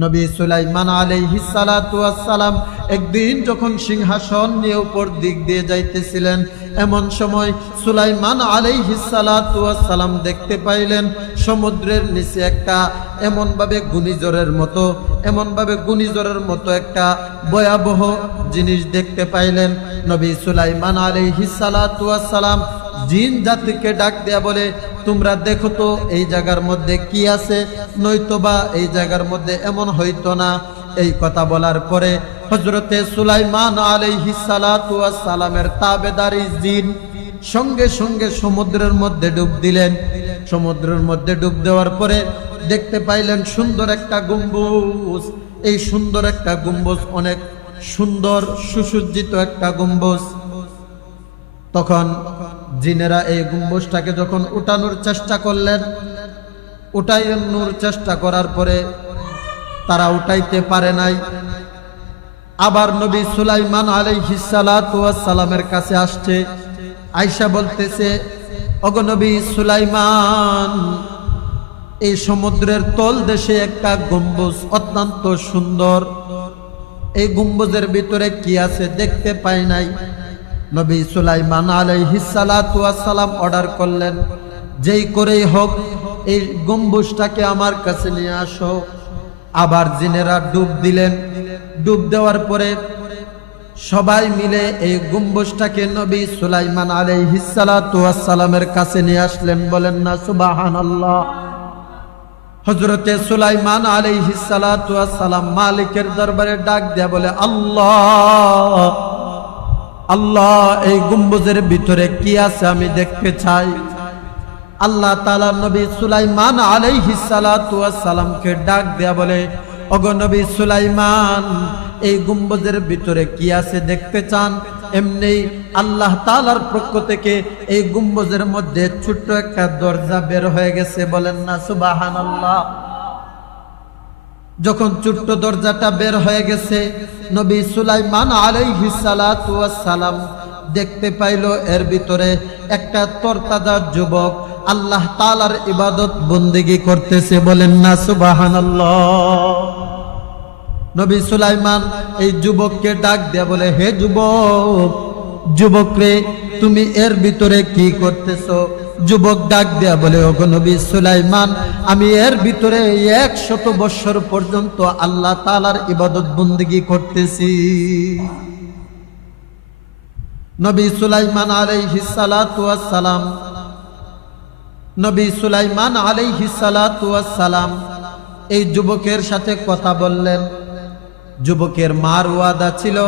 নবী সুলাইমান সালাম একদিন যখন সিংহাসন নিয়ে উপর দিক দিয়ে যাইতেছিলেন, এমন সময় সুলাইমান সালাম দেখতে পাইলেন সমুদ্রের নিচে একটা এমনভাবে ঘূর্ণিঝড়ের মতো, এমনভাবে ঘূর্ণিঝড়ের মতো একটা ভয়াবহ জিনিস দেখতে পাইলেন। নবী সুলাইমান সালাম জিন জাতিকে ডাক দেয়া বলে, তোমরা দেখো তো এই জায়গার মধ্যে কি আছে? নয়তোবা এই জায়গার মধ্যে এমন হইতো না। এই কথা বলার পরে হজরতে সুলাইমান সালামের তাবেদারি জিন সঙ্গে সঙ্গে সমুদ্রের মধ্যে ডুব দিলেন। সমুদ্রের মধ্যে ডুব দেওয়ার পরে দেখতে পাইলেন সুন্দর একটা গম্বুজ। এই সুন্দর একটা গম্বুজ অনেক সুন্দর সুসজ্জিত একটা গম্বুজ। তখন জিনেরা এই গম্বুজটাকে যখন উঠানোর চেষ্টা করলেন উঠাইনোর চেষ্টা করার পরে তারা উঠাইতে পারে নাই। আবার নবী সুলাইমান সালামের কাছে আসছে আয়সা বলতেছে অগনবী সুলাইমান, এই সমুদ্রের তল দেশে একটা গম্বুজ অত্যন্ত সুন্দর। এই গম্বুজের ভিতরে কি আছে দেখতে পাই নাই। নবী সুলাইমান সালাম অর্ডার করলেন, যেই করেই হোক, এই গম্বুজটাকে আমার কাছে নিয়ে আসো। আবার জিনেরা ডুব দিলেন। ডুব দেওয়ার পরে সবাই মিলে এই গম্বুজটাকে নবী সুলাইমান সালামের কাছে নিয়ে আসলেন। বলেন না সুবাহান আল্লাহ হজরতে সুলাইমান সালাম মালিকের দরবারে ডাক দেয়া বলে, আল্লাহ আল্লাহ, এই গম্বুজের ভিতরে কি আছে আমি দেখতে চাই। আল্লাহ তালা নবী সুলাইমান সালামকে ডাক দেয়া বলে অগ নবী সুলাইমান, এই গুম্বজের ভিতরে কি আছে দেখতে চান? এমনি আল্লাহ তালার পক্ষ থেকে এই গুম্বজের মধ্যে ছোট্ট একটা দরজা বের হয়ে গেছে। বলেন না সুবাহান আল্লাহ যখন ছোট্ট দরজাটা বের হয়ে গেছে, নবী সুলাইমান সালাম দেখতে পাইল এর ভিতরে একটা তরতাজা যুবক আল্লাহ তালার ইবাদত বন্দিগি করতেছে। বলেন না সুবাহান নবী সুলাইমান এই যুবককে ডাক দেয়া বলে, হে যুবক যুবক রে, তুমি এর ভিতরে কি করতেছো? যুবক ডাক দেয়া বলে নবী সুলাইমান, আমি এর ভিতরে এক শত বৎসর পর্যন্ত আল্লাহ তালার ইবাদত বন্দিগি করতেছি। নবী সুলাইমান আলাইহি সালাম নবী সুলাইমান আলাইহি সালাম এই যুবকের সাথে কথা বললেন। যুবকের মার ওয়াদা ছিল,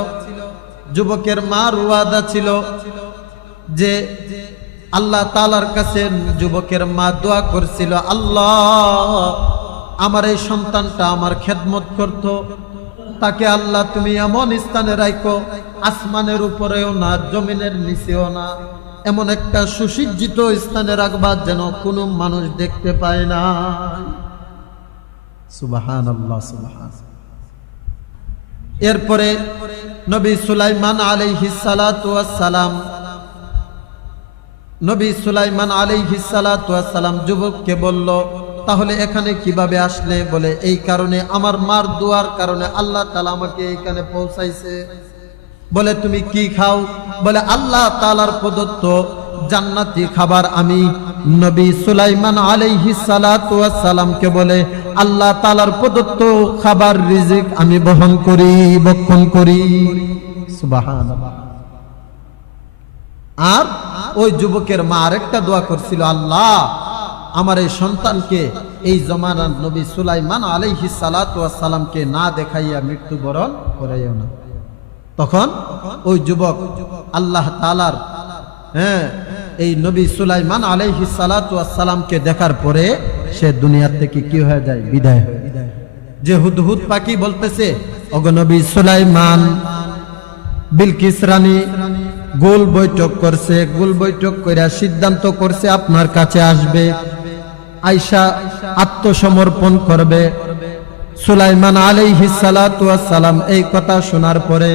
যুবকের মার ওয়াদা ছিল যে আল্লাহ তালার কাছে যুবকের মা দোয়া করছিল, আল্লাহ, আমার এই সন্তানটা আমার খেদমত করত। তাকে আল্লাহ তুমি এমন স্থানে রাখো আসমানের উপরেও না, জমিনের নিচেও না। এমন একটা সুসজ্জিত স্থানে রাখবা যেন কোনো মানুষ দেখতে পায় না। সুবাহান আল্লাহ সুবাহান এরপরে নবী সুলাইমান আলাইহি সালাম নবী সুলাইমান আলাইহি সালাম যুবককে বলল, তাহলে এখানে কীভাবে আসলে? বলে, এই কারণে আমার মার দোয়ার কারণে আল্লাহ তালা আমাকে এখানে পৌঁছাইছে। বলে, তুমি কি খাও? বলে, আল্লাহ তালার প্রদত্ত জান্নাতি খাবার আমি নবী সুলাইমান আলাইহি সালামকে বলে, আল্লাহ তালার প্রদত্ত খাবার রিজিক আমি বহন করি, বক্ষণ করি। আর ওই যুবকের মা আরেকটা দোয়া করছিল, আল্লাহ, আমার এই সন্তানকে এই জমানার নবী সুলাইমান আলাইহি সালামকে না দেখাইয়া মৃত্যুবরণ করাইও না। তখন ওই যুবক আল্লাহ তালার হ্যাঁ এই নবী সুলাইমান আলাইহি সালামকে দেখার পরে সে দুনিয়ার থেকে কি হয়ে যায়? বিদায় হয়ে যে হুদহুদ পাখি বলতেছে অগনবী সুলাইমান, বিলকিস রানী গোল বৈঠক করছে, গোল বৈঠক করে সিদ্ধান্ত করছে আপনার কাছে আসবে। আয়সা আত্মসমর্পণ করবে। সুলাইমান আলাইহি সালাম এই কথা শোনার পরে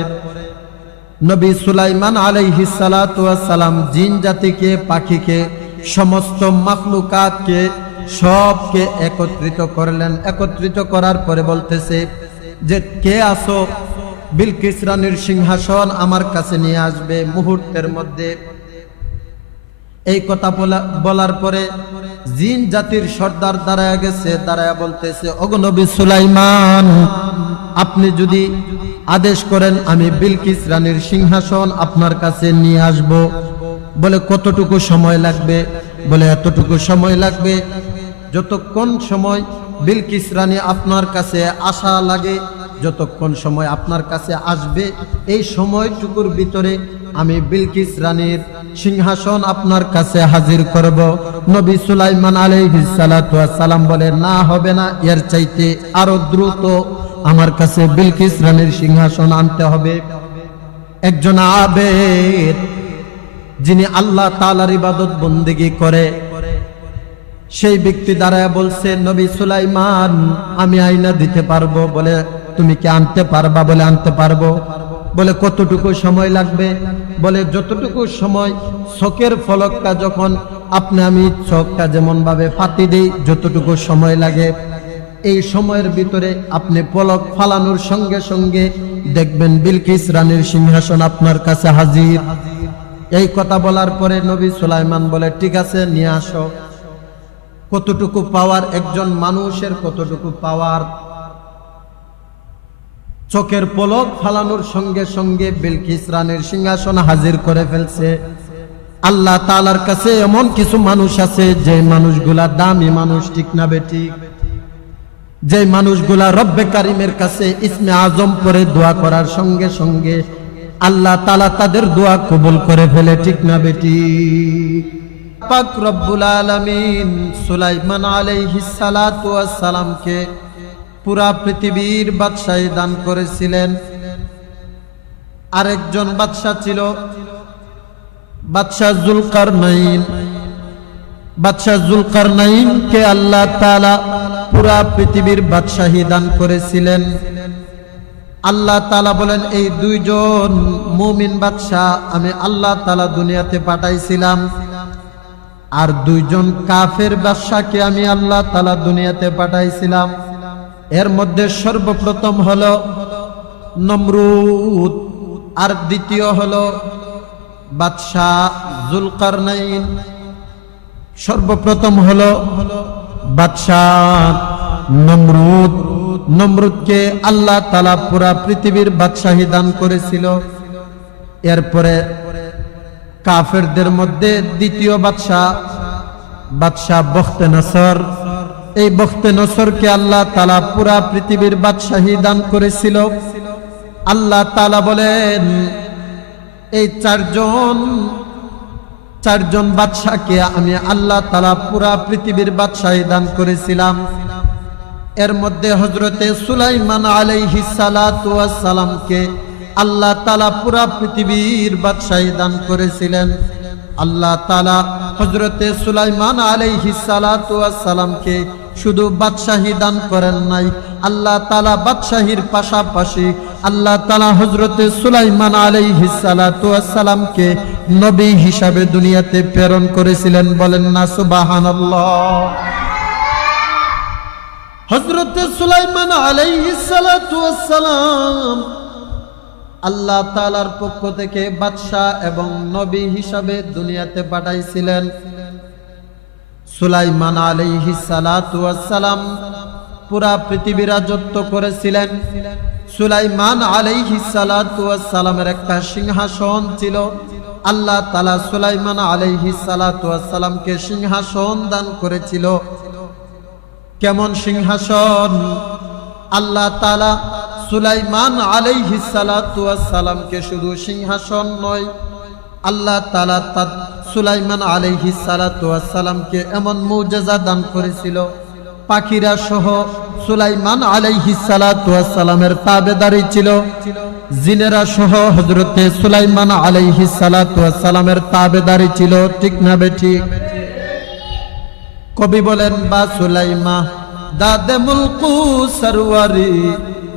নবী সুলাইমান আলাইহি সালাম জিন জাতিকে, পাখিকে, সমস্ত মাকলুকাতকে সবকে একত্রিত করলেন। একত্রিত করার পরে বলতেছে যে, কে আসো বিলকিস রানীর সিংহাসন আমার কাছে নিয়ে আসবে মুহূর্তের মধ্যে। এই কথা বলা- বলার পরে জিন জাতির সর্দার দাঁড়ায় গেছে, দাঁড়ায় বলতেছে অগনবী সুলাইমান, আপনি যদি আদেশ করেন, আমি বিলকিস রানীর সিংহাসন আপনার কাছে নিয়ে আসব। বলে, কতটুকু সময় লাগবে? বলে, এতটুকু সময় লাগবে। যতক্ষণ সময় বিলকিস রানী আপনার কাছে আসা লাগে যতক্ষণ সময় আপনার কাছে আসবে, এই সময়টুকুর ভিতরে আমি বিলকিস রানীর সিংহাসন আপনার কাছে হাজির করব। নবী সুলাইমান সালাম বলে, না হবে না, এর চাইতে আরও দ্রুত আমার কাছে বিলকিস রানীর সিংহাসন আনতে হবে। একজন আবেদ, যিনি আল্লাহ তাআলার ইবাদত বন্দেগী করে, সেই ব্যক্তি দাঁড়ায় বলছে, নবী সুলাইমান, আমি আইনা দিতে পারব? বলে তুমি কি আনতে পারবা বলে আনতে পারব? বলে, কতটুকু সময় লাগবে? বলে, যতটুকু সময় চোখের ফলকটা যখন আপনি আমি চোখটা যেমন ভাবে ফাতি দেই, যতটুকু সময় লাগে, এই সময়ের ভিতরে আপনি পলক ফালানোর সঙ্গে সঙ্গে দেখবেন বিলকিস রানীর সিংহাসন আপনার কাছে হাজির। এই কথা বলার পরে নবী সুলাইমান বলে, ঠিক আছে, নিয়ে আসো। কতটুকু পাওয়ার একজন মানুষের, কতটুকু পাওয়ার চোখের পলক ফালানোর সঙ্গে সঙ্গে বিলকিস রানের সিংহাসন হাজির করে ফেলছে। আল্লাহ তালার কাছে এমন কিছু মানুষ আছে, যে মানুষগুলা দামি মানুষ, ঠিক না বেঠিক যে মানুষগুলা রব্বে কারিমের কাছে ইসমে আজম করে দোয়া করার সঙ্গে সঙ্গে আল্লাহ তালা তাদের দোয়া কবুল করে ফেলে, ঠিক না বেটি পাক রব্বুল আলামিন সুলাইমান আলাইহিস সালাতু ওয়াস সালামকে পুরা পৃথিবীর বাদশাহী দান করেছিলেন। আরেকজন বাদশা ছিল বাদশাহ জুলকারনাইন। বাদশাহ জুলকারনাইনকে আল্লাহ তাআলা পুরা পৃথিবীর বাদশাহী দান করেছিলেন। আল্লাহ তাআলা বলেন, এই দুইজন মুমিন বাদশাহ আমি আল্লাহ তালা দুনিয়াতে পাঠাইছিলাম। আর দুইজন কাফের বাদশাকে আমি আল্লাহ তালা দুনিয়াতে পাঠাইছিলাম। এর মধ্যে সর্বপ্রথম হল নমরুদ, আর দ্বিতীয় হল বাদশাহ সর্বপ্রথম হলো বাদশাহ নমরুদ। নমরুদকে আল্লাহ তালা পুরা পৃথিবীর বাদশাহী দান করেছিল। এরপরে কাফেরদের মধ্যে দ্বিতীয় বাদশাহ বাদশাহ বখতে নসর। এই বখতে নসরকে আল্লাহ তালা পুরা পৃথিবীর বাদশাহী দান করেছিল। আল্লাহ তালা বলেন, এই চারজন চারজন বাদশাকে আমি আল্লাহ তালা পুরা পৃথিবীর বাদশাহী দান করেছিলাম। এর মধ্যে হজরতে সুলাইমান আলাইহি সালামকে আল্লাহ তালা পুরা পৃথিবীর বাদশাহী দান করেছিলেন। আল্লাহ তালা হজরতে সুলাইমান আলাইহি সালামকে শুধু বাদশাহী দান করেন নাই, আল্লাহ তালা বাদশাহীর পাশাপাশি আল্লাহ তালা হজরতে সুলাইমান আলাইহি সালামকে নবী হিসাবে দুনিয়াতে প্রেরণ করেছিলেন বলেন না, সুবাহানাল্লাহ। হজরত সুলাইমান আলাইসালাম আল্লাহ তালার পক্ষ থেকে বাদশাহ এবং নবী হিসাবে দুনিয়াতে পাঠাইছিলেন। সুলাইমান আলাইহি সালাম পুরা পৃথিবী রাজত্ব করেছিলেন। সুলাইমান আলাইহি সালামের একটা সিংহাসন ছিল। আল্লাহ তালা সুলাইমান আলাইহি সালামকে সিংহাসন দান করেছিল। কেমন সিংহাসন? আল্লাহ তালা সুলাইমান আলাইহি সালামকে শুধু সিংহাসন নয়, আল্লাহ তালা সুলাইমান আলাইহি সালামকে এমন মৌজাজা দান করেছিল, পাখিরা সহ সুলাইমান আলাইহি সালামের তাবেদারি ছিল, জিনেরা সহ হজরতে সুলাইমান আলাইহি সালামের তাবেদারি ছিল, ঠিক না বেঠিক কবি বলেন, বা সুলাইমা দাদে মুলকু সরওয়ারি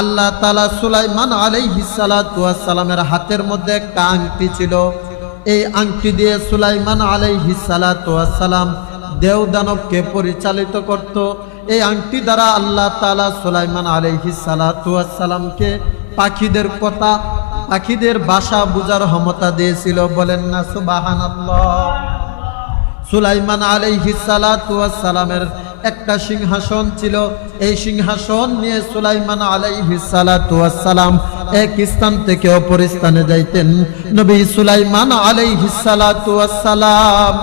আল্লাহ তালা সুলাইমান আলাইহিস সালাতু ওয়াস সালামের হাতের মধ্যে একটা আংটি ছিল। এই আংটি দিয়ে সুলাইমান আলাইহিস সালাতু ওয়াস সালাম দেও দানবকে পরিচালিত করত। এই আংটি দ্বারা আল্লাহ তালা সুলাইমান আলাইহিস সালাতু ওয়াস সালামকে পাখিদের কথা, পাখিদের বাসা বুঝার ক্ষমতা দিয়েছিল। বলেন না, সুবহানাল্লাহ। সুলাইমান আলাইহিস সালাতু ওয়াস সালামের একটা সিংহাসন ছিল। এই সিংহাসন নিয়ে সুলাইমান আলাইহি সালাম এক স্থান থেকে অপর স্থানে যাইতেন। নবী সুলাইমান ওয়াস সালাম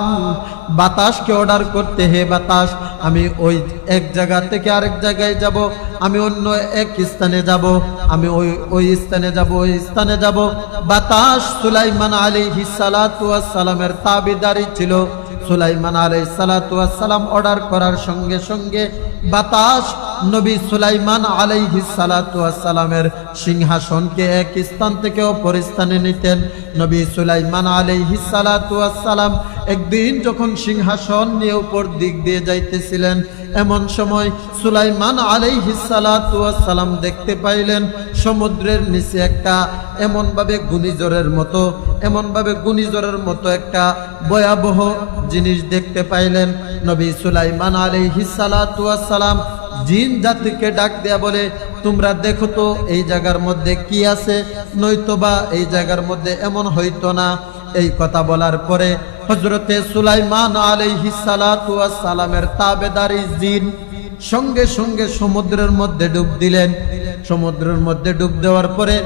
বাতাসকে অর্ডার করতে, হে বাতাস, আমি ওই এক জায়গা থেকে আরেক জায়গায় যাব। আমি অন্য এক স্থানে যাব। আমি ওই ওই স্থানে যাব, ওই স্থানে যাব। বাতাস সুলাইমান ওয়াস সালামের তাবিদারি ছিল। সুলাইমান আলাই সালাতাম অর্ডার করার সঙ্গে সঙ্গে বাতাস নবী সুলাইমান আলাইহি সালাতামের সিংহাসনকে এক স্থান থেকে অপর স্থানে নিতেন। নবী সুলাইমান আলাইহি সালাতাম একদিন যখন সিংহাসন নিয়ে উপর দিক দিয়ে যাইতেছিলেন এমন সময় সুলাইমান সালাম দেখতে পাইলেন, সমুদ্রের নিচে একটা এমনভাবে ঘূর্ণিঝড়ের মতো, এমনভাবে ঘূর্ণিঝড়ের মতো একটা ভয়াবহ জিনিস দেখতে পাইলেন। নবী সুলাইমান সালাম জিন জাতিকে ডাক দেয়া বলে, তোমরা দেখো তো এই জায়গার মধ্যে কি আছে? নয়তো বা এই জায়গার মধ্যে এমন হইতো না। এই কথা বলার পরে হজরতে সুলাইমান সালামের তাবেদারি জিন সঙ্গে সঙ্গে সমুদ্রের মধ্যে ডুব দিলেন। সমুদ্রের মধ্যে ডুব দেওয়ার পরে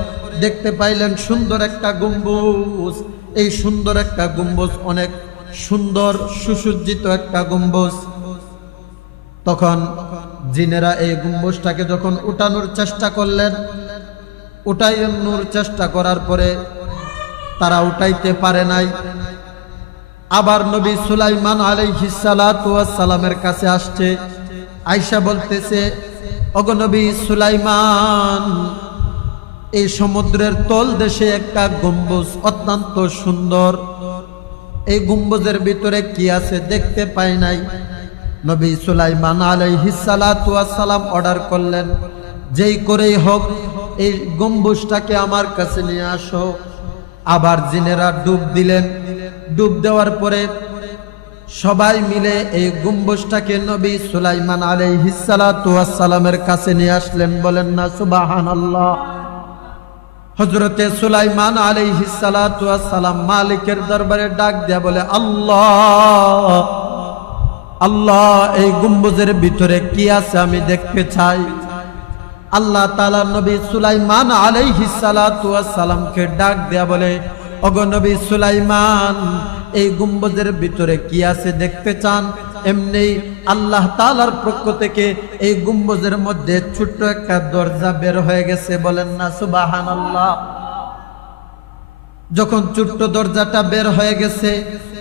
দেখতে পাইলেন সুন্দর একটা গম্বুজ। এই সুন্দর একটা গম্বুজ অনেক সুন্দর সুসজ্জিত একটা গম্বুজ। তখন জিনেরা এই গম্বুজটাকে যখন উঠানোর চেষ্টা করলেন উঠাইনোর চেষ্টা করার পরে তারা উঠাইতে পারে নাই। আবার নবী সুলাইমান আলাইহিসালামের কাছে আসছে। আয়সা বলতেছে অগনবী সুলাইমান, এই সমুদ্রের তল দেশে একটা গম্বুজ অত্যন্ত সুন্দর। এই গম্বুজের ভিতরে কি আছে দেখতে পাই নাই। নবী সুলাইমান আলাইহিসালাম অর্ডার করলেন, যেই করেই হোক, এই গম্বুজটাকে আমার কাছে নিয়ে আসো। আবার জিনেরা ডুব দিলেন। ডুব দেওয়ার পরে সবাই মিলে এই গম্বুজটাকে নবী সুলাইমান আলাইহিসালামের কাছে নিয়ে আসলেন। বলেন না সুবাহান আল্লাহ হজরতে সুলাইমান আলাইহিসালাম মালিকের দরবারে ডাক দেয়া বলে, আল্লাহ আল্লাহ, এই গম্বুজের ভিতরে কি আছে আমি দেখতে চাই? আল্লাহ তালা নবী সুলাইমান আলাইহিসালামকে ডাক দেয়া বলে অগ নবী সুলাইমান, এই গুম্বজের ভিতরে কি আছে দেখতে চান? এমনি আল্লাহ তালার পক্ষ থেকে এই গুম্বজের মধ্যে ছোট্ট একটা দরজা বের হয়ে গেছে। বলেন না সুবাহান আল্লাহ যখন ছোট্ট দরজাটা বের হয়ে গেছে,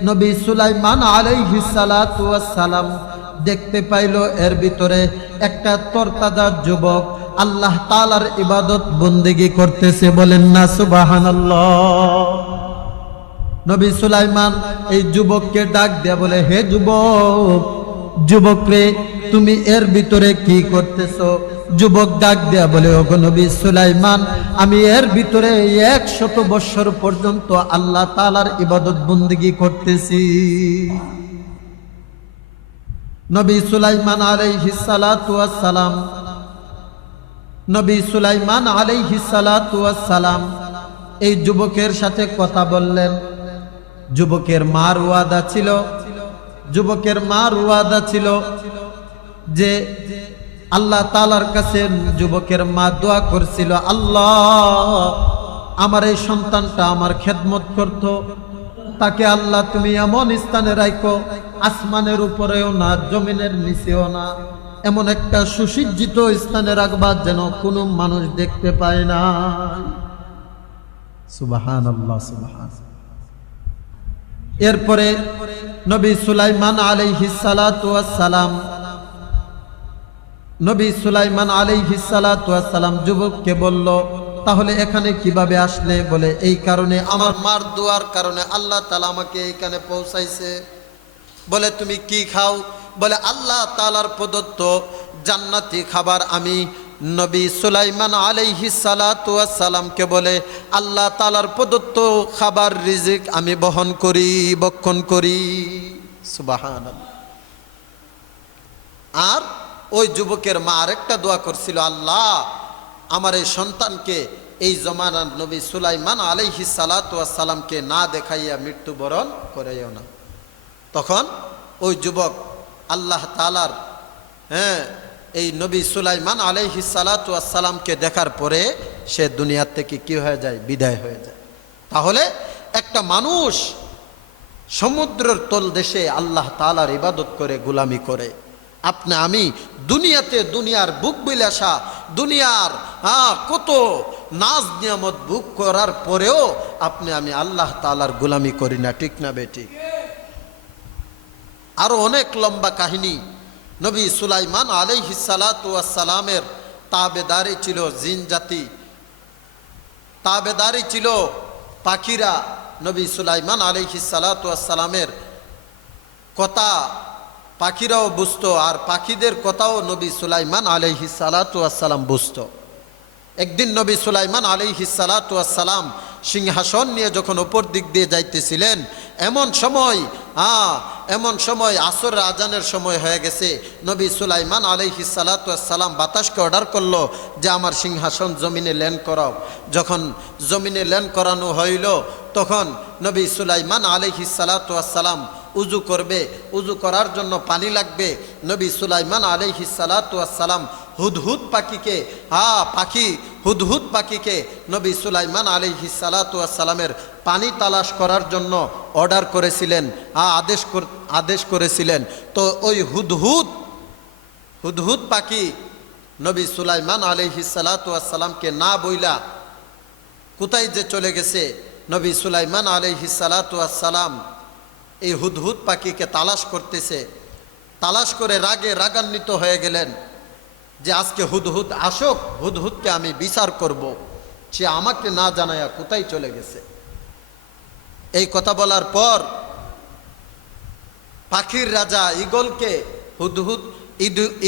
নবী সুলাইমান আলাইহিসালাম দেখতে পাইল, এর ভিতরে একটা তরতাজা যুবক আল্লাহ তালার ইবাদত বন্দিগি করতেছে। বলেন না সুবাহান নবী সুলাইমান এই যুবককে ডাক দেয়া বলে, হে যুবক যুবক রে, তুমি এর ভিতরে কি করতেছ? যুবক ডাক দেয়া বলে নবী সুলাইমান, আমি এর ভিতরে এক শত বৎসর পর্যন্ত আল্লাহ তালার ইবাদত বন্দিগি করতেছি। নবী সুলাইমান সালাম নবী সুলাইমান আলাই সালাম এই যুবকের সাথে কথা বললেন। যুবকের মার ওয়াদা ছিল, যুবকের মার ওয়াদা ছিল যে আল্লাহ তালার কাছে যুবকের মা দোয়া করছিল, আল্লাহ, আমার এই সন্তানটা আমার খেদমত করত, তাকে আল্লাহ তুমি এমন স্থানে রাখো আসমানের উপরেও না, জমিনের নিচেও না। এমন একটা সুসজ্জিত স্থানে রাখবা যেন কোনো মানুষ দেখতে পায় না। সুবাহান আল্লাহ সুবাহান এরপরে নবী সুলাইমান আলাইহিস সালাম নবী সুলাইমান আলাইহিসালাম যুবককে বলল, তাহলে এখানে কীভাবে আসলে? বলে, এই কারণে আমার মার দোয়ার কারণে আল্লাহ তালা আমাকে এইখানে পৌঁছাইছে। বলে, তুমি কি খাও? বলে, আল্লাহ তালার প্রদত্ত জান্নাতি খাবার আমি নবী সুলাইমান আলাইহি সালামকে বলে, আল্লাহ তালার প্রদত্ত খাবার রিজিক আমি বহন করি, বক্ষণ করি। সুবাহান আর ওই যুবকের মা আরেকটা দোয়া করছিল, আল্লাহ, আমার এই সন্তানকে এই জমানার নবী সুলাইমান আলাইহি সালাতামকে না দেখাইয়া মৃত্যুবরণ করাইও না। তখন ওই যুবক আল্লাহ তালার হ্যাঁ এই নবী সুলাইমান আলাইহি সালাতামকে দেখার পরে সে দুনিয়ার থেকে কি হয়ে যায়? বিদায় হয়ে যায়। তাহলে একটা মানুষ সমুদ্রের তল দেশে আল্লাহ তালার ইবাদত করে, গুলামি করে। আপনি, আমি দুনিয়াতে দুনিয়ার বুক বিলাসা, দুনিয়ার হ্যাঁ কত নাচ নিয়ামত বুক করার পরেও আপনি, আমি আল্লাহ তালার গুলামি করি না, ঠিক না বেঠিক আরও অনেক লম্বা কাহিনী। নবী সুলাইমান আলাইহিসালামের তাবেদারি ছিল জিন জাতি। তাবেদারি ছিল পাখিরা নবী সুলাইমান আলাইহিসালামের কথা। পাখিরাও বুঝতো আর পাখিদের কথাও নবী সুলাইমান আলহি সালাতাম বুঝতো। একদিন নবী সুলাইমান আলহি সালাতাম সিংহাসন নিয়ে যখন ওপর দিক দিয়ে যাইতেছিলেন, এমন সময় হ্যাঁ এমন সময় আসর আজানের সময় হয়ে গেছে। নবী সুলাইমান আলহি সালাতাম বাতাসকে অর্ডার করল যে, আমার সিংহাসন জমিনে ল্যান্ড করাও। যখন জমিনে ল্যান্ড করানো হইল, তখন নবী সুলাইমান আলহি সালাতাম উজু করবে। উজু করার জন্য পানি লাগবে। নবী সুলাইমান আলহি সালাতাম হুদহুদ পাখিকে হা পাখি হুদহুদ পাখিকে নবী সুলাইমান আলহি সালাতামের পানি তালাশ করার জন্য অর্ডার করেছিলেন আদেশ আদেশ করেছিলেন। তো ওই হুদহুদ হুদহুদ পাখি নবী সুলাইমান আলহি সালাতামকে না বইলা কোথায় যে চলে গেছে, নবী সুলাইমান আলহি সালাতাম এই হুদহুদ পাখিকে তালাশ করতেছে। তালাশ করে রাগে রাগান্বিত হয়ে গেলেন। যে আজকে হুদহুদ আসক, হুদহুদকে আমি বিচার করব। সে আমাকে না জানায়া কোথায় চলে গেছে? এই কথা বলার পর পাখির রাজা ইগলকে হুদহুদ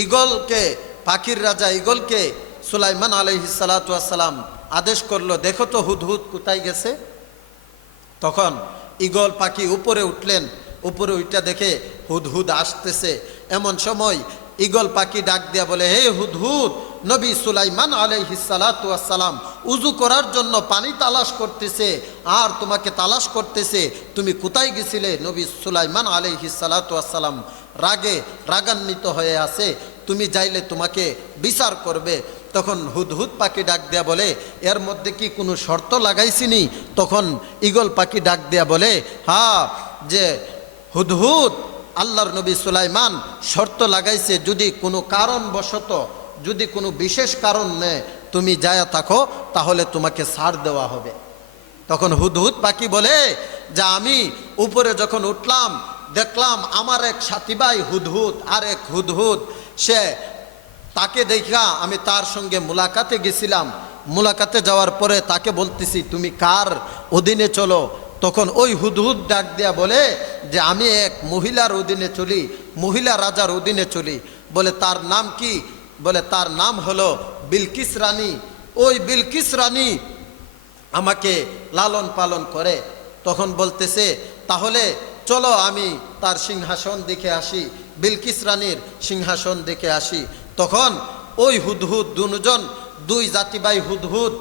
ইগলকে পাখির রাজা ইগলকে সুলাইমান আলহিসাল্লাম আদেশ করল, দেখো তো হুদহুদ কোথায় গেছে? তখন ইগল পাখি উপরে উঠলেন। উপরে উঠটা দেখে হুদহুদ আসতেছে। এমন সময় ইগল পাখি ডাক দিয়া বলে, হে হুদহুদ, নবী সুলাইমান আলহিসালাম উজু করার জন্য পানি তালাশ করতেছে, আর তোমাকে তালাশ করতেছে, তুমি কোথায় গেছিলে? নবী সুলাইমান আলহিসালাম রাগে রাগান্বিত হয়ে আছে, তুমি যাইলে তোমাকে বিচার করবে। তখন হুদহুদ পাখি ডাক দেয়া বলে, এর মধ্যে কি কোনো শর্ত লাগাইছিনি? তখন ইগল পাখি ডাক দেয়া বলে হা যে হুদহুদ আল্লাহর নবী সুলাইমান শর্ত লাগাইছে, যদি কোনো কারণবশত, যদি কোনো বিশেষ কারণ নেয়, তুমি যায়া থাকো, তাহলে তোমাকে ছাড় দেওয়া হবে। তখন হুদহুদ পাখি বলে, যে আমি উপরে যখন উঠলাম, দেখলাম আমার এক সাথী ভাই হুদহুদ, আর এক হুদহুদ, সে তাকে দেখা আমি তার সঙ্গে মুলাকাতে গেছিলাম। মুলাকাতে যাওয়ার পরে তাকে বলতেছি, তুমি কার অধীনে চলো? তখন ওই হুদহুদ ডাক দেয়া বলে যে, আমি এক মহিলার অধীনে চলি, মহিলা রাজার অধীনে চলি। বলে, তার নাম কি? বলে, তার নাম হলো বিলকিস রানী। ওই বিলকিস রানী আমাকে লালন পালন করে। তখন বলতেছে, তাহলে চলো আমি তার সিংহাসন দেখে আসি, বিলকিস রানীর সিংহাসন দেখে আসি। তখন ওই হুদহুদ দুজন, দুই জাতিবাই হুদহুদ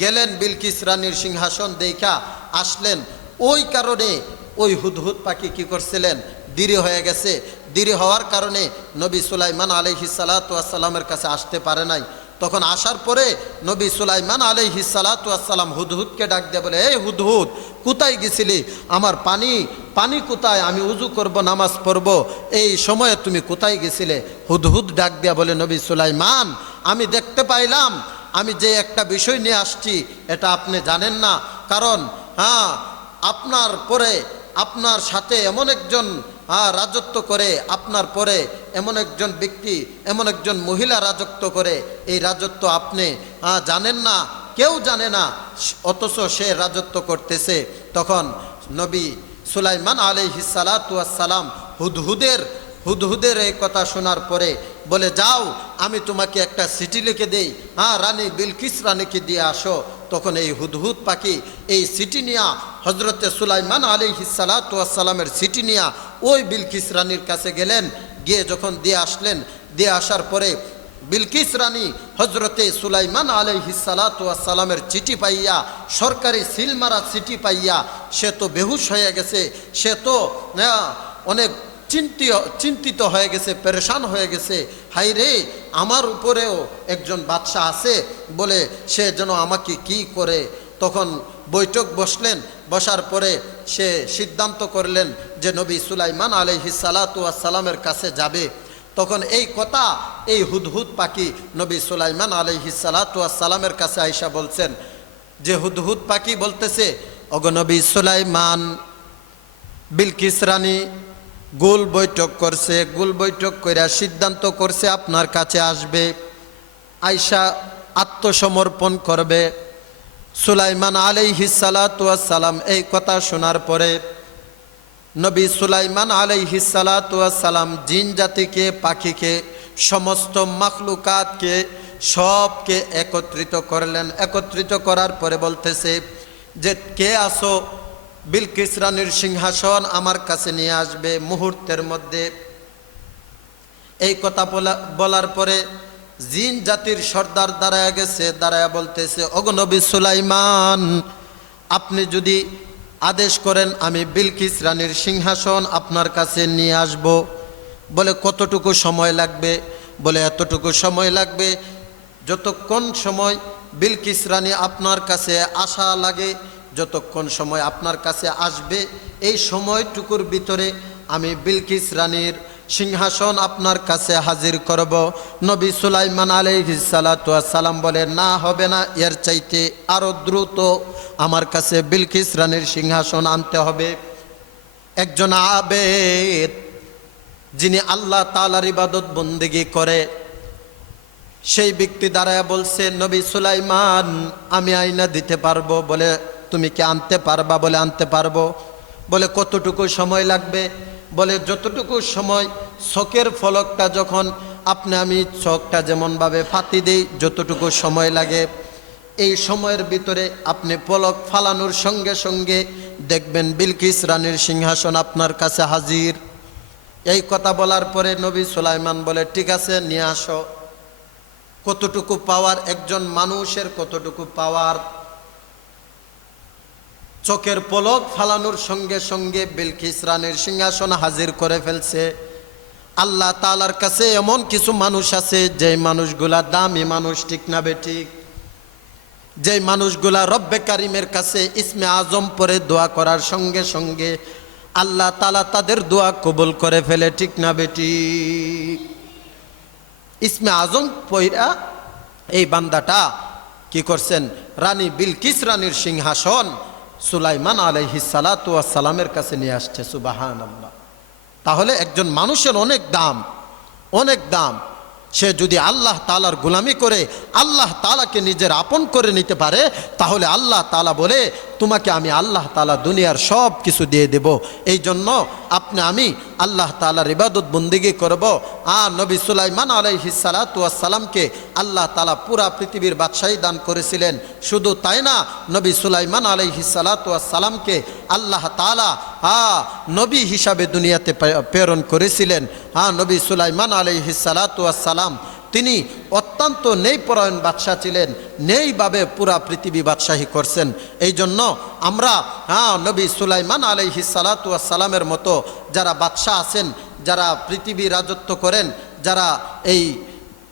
গেলেন বিলকিস রানীর সিংহাসন দেখা আসলেন। ওই কারণে ওই হুদহুদ পাখি কি করছিলেন? দেরি হয়ে গেছে। দেরি হওয়ার কারণে নবী সুলাইমান আলহি সালাতামের কাছে আসতে পারে নাই। তখন আসার পরে নবী সুলাইমান আলহি সালাতাম হুদহুদকে ডাক দিয়ে বলে, এই হুদহুদ, কোথায় গেছিলি? আমার পানি পানি কোথায়? আমি উজু করব, নামাজ পড়ব। এই সময়ে তুমি কোথায় গেছিলে? হুদহুদ ডাক দিয়া বলে, নবী সুলাইমান, আমি দেখতে পাইলাম আমি যে একটা বিষয় নিয়ে আসছি এটা আপনি জানেন না। কারণ হ্যাঁ আপনার পরে আপনার সাথে এমন একজন হ্যাঁ রাজত্ব করে আপনার পরে এমন একজন ব্যক্তি এমন একজন মহিলা রাজত্ব করে এই রাজত্ব আপনি হ্যাঁ, জানেন না কেউ জানে না অথচ সে রাজত্ব করতেছে। তখন নবী সুলাইমান আলাইহিসালাম হুদহুদের হুদহুদের এই কথা শোনার পরে বলে যাও আমি তোমাকে একটা চিঠি লিখে দেই। হ্যাঁ রানী বিলকিস রানীকে দিয়ে আসো। তখন এই হুদহুদ পাখি এই সিটি নিয়া হজরতে সুলাইমান আলী হিসালাতামের সিটি নিয়া ওই বিলকিস রানীর কাছে গেলেন। গিয়ে যখন দিয়ে আসলেন দিয়ে আসার পরে বিলকিস রানী হজরতে সুলাইমান আলাই হিসালাতামের চিঠি পাইয়া সরকারি সিলমারা চিঠি পাইয়া সে তো বেহুশ হয়ে গেছে। সে তো আহ, অনেক চিন্তিত চিন্তিত হয়ে গেছে, পেরেশান হয়ে গেছে। হাই রে, আমার উপরেও একজন বাদশাহ আছে বলে সে যেন আমাকে কি করে? তখন বৈঠক বসলেন, বসার পরে সে সিদ্ধান্ত করলেন যে নবী সুলাইমান আলহি সালামের কাছে যাবে। তখন এই কথা, এই হুদহুদ পাখি নবী সুলাইমান আলহি সালামের কাছে আইসা বলছেন, যে হুদহুদ পাখি বলতেছে অগনবী সুলাইমান, বিলকিস রানী গোল বৈঠক করছে, গোল বৈঠক কইরা সিদ্ধান্ত করছে আপনার কাছে আসবে। আয়সা আত্মসমর্পণ করবে। সুলাইমান সালাম এই কথা শোনার পরে নবী সুলাইমান সালাম জিন জাতিকে, পাখিকে, সমস্ত মাখলুকাতকে, সবকে একত্রিত করলেন। একত্রিত করার পরে বলতেছে যে, কে আসো বিলকিস রানীর সিংহাসন আমার কাছে নিয়ে আসবে মুহূর্তের মধ্যে। এই কথা বলা, বলার পরে জিন জাতির সর্দার দাঁড়ায় গেছে, দাঁড়ায় বলতেছে অগনবী সুলাইমান, আপনি যদি আদেশ করেন, আমি বিলকিস রানীর সিংহাসন আপনার কাছে নিয়ে আসব। বলে, কতটুকু সময় লাগবে? বলে, এতটুকু সময় লাগবে, যতক্ষণ সময় বিলকিস রানী আপনার কাছে আসা লাগে যতক্ষণ সময় আপনার কাছে আসবে, এই সময়টুকুর ভিতরে আমি বিলকিস রানীর সিংহাসন আপনার কাছে হাজির করব। নবী সুলাইমান সালাম বলে, না হবে না, এর চাইতে আরও দ্রুত আমার কাছে বিলকিস রানীর সিংহাসন আনতে হবে। একজন আবেদ, যিনি আল্লাহ তালার ইবাদত বন্দিগি করে, সেই ব্যক্তি দাঁড়ায় বলছে, নবী সুলাইমান, আমি আইনা দিতে পারব? বলে তুমি কি আনতে পারবা বলে আনতে পারব? বলে, কতটুকু সময় লাগবে? বলে, যতটুকু সময় চোখের ফলকটা যখন আপনি, আমি চোখটা যেমনভাবে ফাতি দিই, যতটুকু সময় লাগে, এই সময়ের ভিতরে আপনি পলক ফালানোর সঙ্গে সঙ্গে দেখবেন বিলকিস রানীর সিংহাসন আপনার কাছে হাজির। এই কথা বলার পরে নবী সুলাইমান বলে, ঠিক আছে, নিয়ে আসো। কতটুকু পাওয়ার একজন মানুষের কতটুকু পাওয়ার চোখের পলক ফালানোর সঙ্গে সঙ্গে বিলকিস রানীর সিংহাসন হাজির করে ফেলছে। আল্লাহ তালার কাছে এমন কিছু মানুষ আছে যে মানুষগুলা দামি মানুষ, ঠিক না বেঠিক যে মানুষগুলা রব্বে কারিমের কাছে ইসমে আজম পরে দোয়া করার সঙ্গে সঙ্গে আল্লাহ তালা তাদের দোয়া কবুল করে ফেলে, ঠিক না বেঠিক ইসমে আজম পইরা এই বান্দাটা কি করছেন? রানী বিলকিস রানীর সিংহাসন সুলাইমান আলহি সালামের কাছে নিয়ে আসছে সুবাহান আল্লাহ তাহলে একজন মানুষের অনেক দাম অনেক দাম। সে যদি আল্লাহ তালার গুলামি করে, আল্লাহ তালাকে নিজের আপন করে নিতে পারে, তাহলে আল্লাহ তালা বলে, তোমাকে আমি আল্লাহ তালা দুনিয়ার সব কিছু দিয়ে দেব। এই জন্য আপনি, আমি আল্লাহ তালার ইবাদত বন্দিগি করব। আর নবী সুলাইমান আলাইহি সালাতামকে আল্লাহ তালা পুরা পৃথিবীর বাদশাহী দান করেছিলেন। শুধু তাই না, নবী সুলাইমান আলাইহি সালাতামকে আল্লাহ তালা আ, নবী হিসাবে দুনিয়াতে প্রেরণ করেছিলেন। হ্যাঁ নবী সুলাইমান আলাইহি সালাতাম তিনি অত্যন্ত নেই পরায়ণ বাদশাহ ছিলেন, নেইভাবে পুরা পৃথিবী বাদশাহী করছেন। এই জন্য আমরা হ্যাঁ নবী সুলাইমান আলহি সালাতামের মতো যারা বাদশাহ আছেন, যারা পৃথিবী রাজত্ব করেন, যারা এই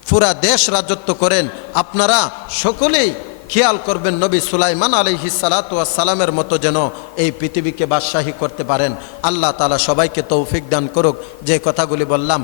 পুরা দেশ রাজত্ব করেন, আপনারা সকলেই খেয়াল করবেন নবী সুলাইমান আলহি সালাতামের মতো যেন এই পৃথিবীকে বাদশাহী করতে পারেন। আল্লাহ তালা সবাইকে তৌফিক দান করুক। যে কথাগুলি বললাম